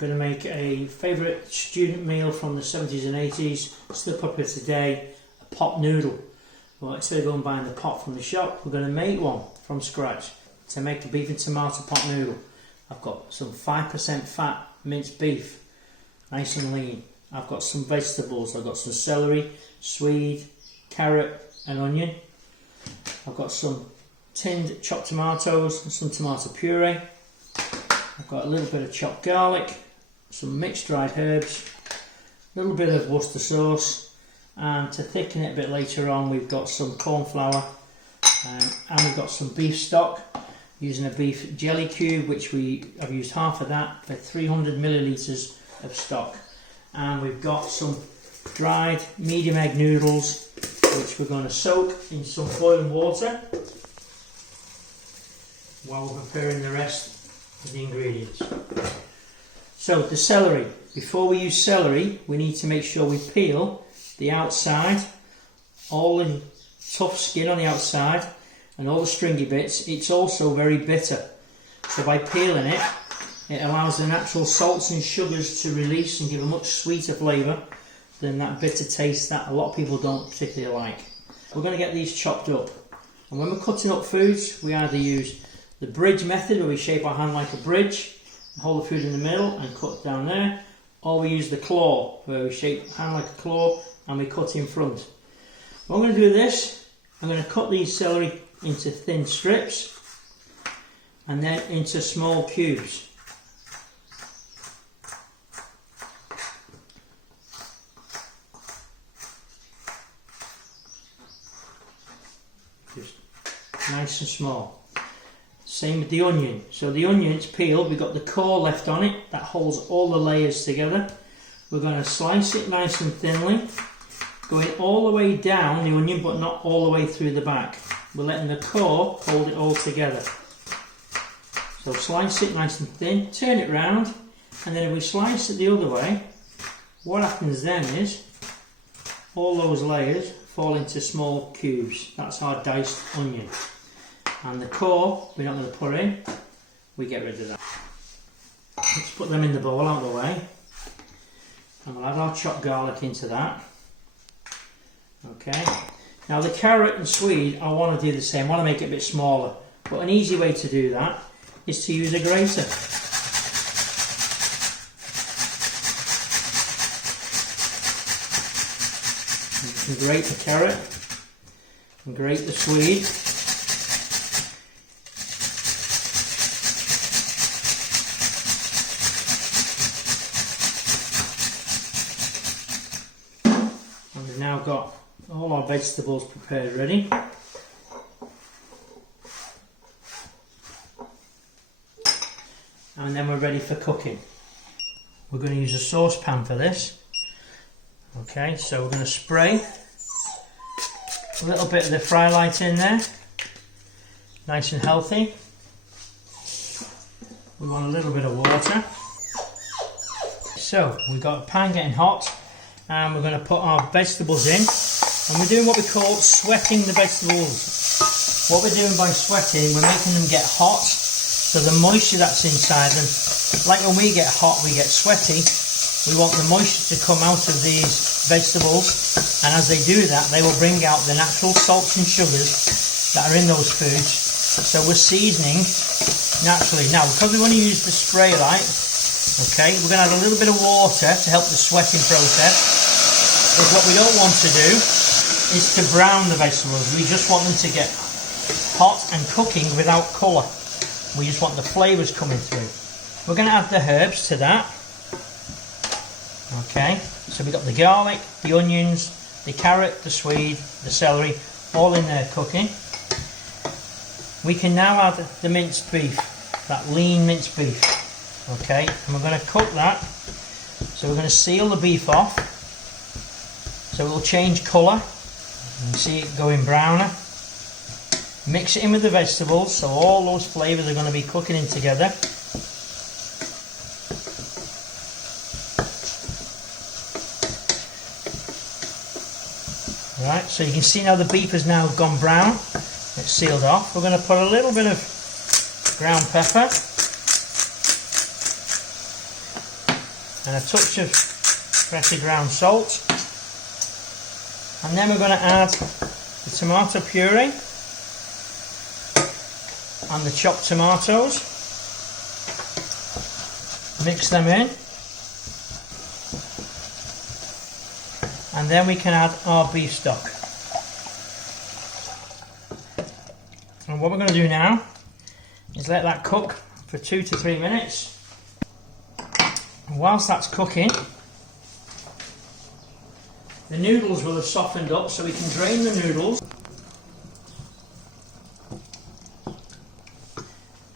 going to make a favourite student meal from the 70s and 80s, still popular today, a pot noodle. Well, instead of going buying the pot from the shop, we're going to make one from scratch. To make a beef and tomato pot noodle, I've got some 5% fat minced beef, nice and lean. I've got some vegetables. I've got some celery, swede, carrot and onion. I've got some tinned chopped tomatoes and some tomato puree. I've got a little bit of chopped garlic, some mixed dried herbs, a little bit of Worcester sauce, and to thicken it a bit later on we've got some cornflour and we've got some beef stock using a beef jelly cube, which I've used half of that for 300 millilitres of stock. And we've got some dried medium egg noodles which we're going to soak in some boiling water while we're preparing the rest of the ingredients. So the celery, before we use celery we need to make sure we peel the outside, all the tough skin on the outside and all the stringy bits. It's also very bitter, so by peeling it, it allows the natural salts and sugars to release and give a much sweeter flavour than that bitter taste that a lot of people don't particularly like. We're going to get these chopped up, and when we're cutting up foods we either use the bridge method where we shape our hand like a bridge, hold the food in the middle and cut down there, or we use the claw where we shape the hand like a claw and we cut in front. What I'm going to do this, I'm going to cut these celery into thin strips and then into small cubes. Just nice and small. Same with the onion. So the onion's peeled, we've got the core left on it, that holds all the layers together. We're going to slice it nice and thinly, going all the way down the onion but not all the way through the back. We're letting the core hold it all together. So slice it nice and thin, turn it round, and then if we slice it the other way, what happens then is all those layers fall into small cubes. That's our diced onion. And the core we're not going to put in, we get rid of that. Let's put them in the bowl out of the way, and we'll add our chopped garlic into that. Okay, now the carrot and swede I want to do the same, I want to make it a bit smaller, but an easy way to do that is to use a grater. You can grate the carrot and grate the swede. And we've now got all our vegetables prepared ready. And then we're ready for cooking. We're going to use a saucepan for this. Okay, so we're going to spray a little bit of the frylite in there, nice and healthy. We want a little bit of water. So we've got a pan getting hot, and we're going to put our vegetables in, and we're doing what we call sweating the vegetables. What we're doing by sweating, we're making them get hot, so the moisture that's inside them, like when we get hot we get sweaty, we want the moisture to come out of these vegetables, and as they do that they will bring out the natural salts and sugars that are in those foods. So we're seasoning naturally. Now because we want to use the spray light, okay, we're going to add a little bit of water to help the sweating process, because what we don't want to do is to brown the vegetables. We just want them to get hot and cooking without colour. We just want the flavours coming through. We're going to add the herbs to that. Okay, so we've got the garlic, the onions, the carrot, the swede, the celery, all in there cooking. We can now add the minced beef, that lean minced beef. Okay, and we're going to cook that. So we're going to seal the beef off, so it will change colour. You can see it going browner. Mix it in with the vegetables, so all those flavours are going to be cooking in together. Right, so you can see now the beef has now gone brown. It's sealed off. We're going to put a little bit of ground pepper. and a touch of grated ground salt. And then we're going to add the tomato puree and the chopped tomatoes. Mix them in. And then we can add our beef stock. And what we're going to do now is let that cook for 2 to 3 minutes. And whilst that's cooking, the noodles will have softened up, so we can drain the noodles.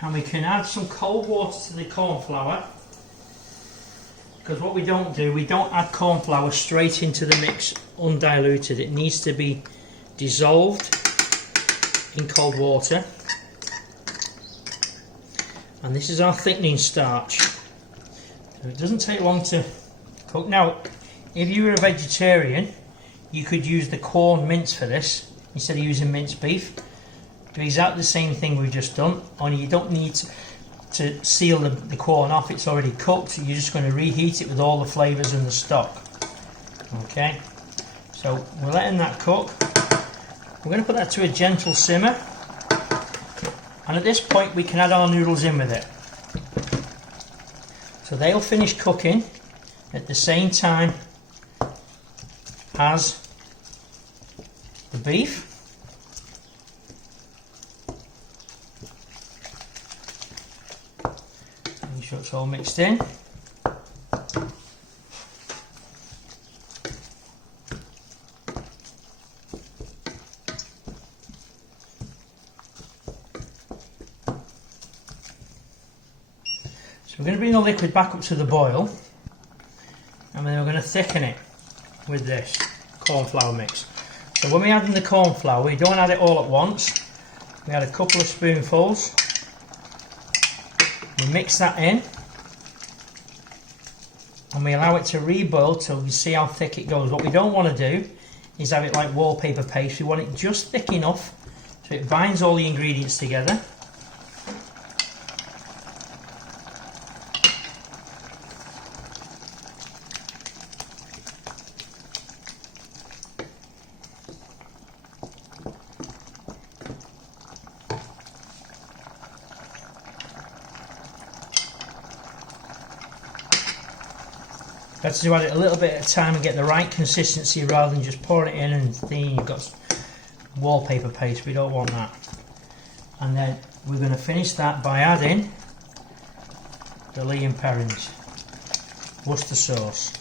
And we can add some cold water to the cornflour. Because what we don't do, we don't add cornflour straight into the mix undiluted. It needs to be dissolved in cold water. And this is our thickening starch. So it doesn't take long to cook. Now, if you were a vegetarian, you could use the corn mince for this instead of using minced beef. Do exactly the same thing we've just done, only you don't need to seal the corn off. It's already cooked. You're just going to reheat it with all the flavours and the stock. Okay, so we're letting that cook. We're going to put that to a gentle simmer, and at this point we can add our noodles in with it. So they'll finish cooking at the same time as the beef. Make sure it's all mixed in. So we're going to bring the liquid back up to the boil, and then we're going to thicken it with this cornflour mix. So when we add in the cornflour, we don't add it all at once. We add a couple of spoonfuls. We mix that in, and we allow it to reboil till we see how thick it goes. What we don't want to do is have it like wallpaper paste. We want it just thick enough so it binds all the ingredients together. Better to add it a little bit at a time and get the right consistency rather than just pouring it in and thinking you've got wallpaper paste. We don't want that. And then we're going to finish that by adding the Lee and Perrins Worcester sauce.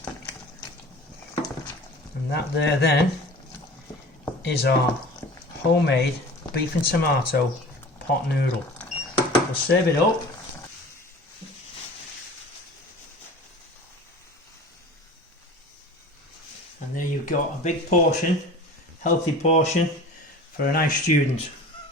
And that there then is our homemade beef and tomato pot noodle. We'll serve it up. And there you've got a big portion, healthy portion for a nice student.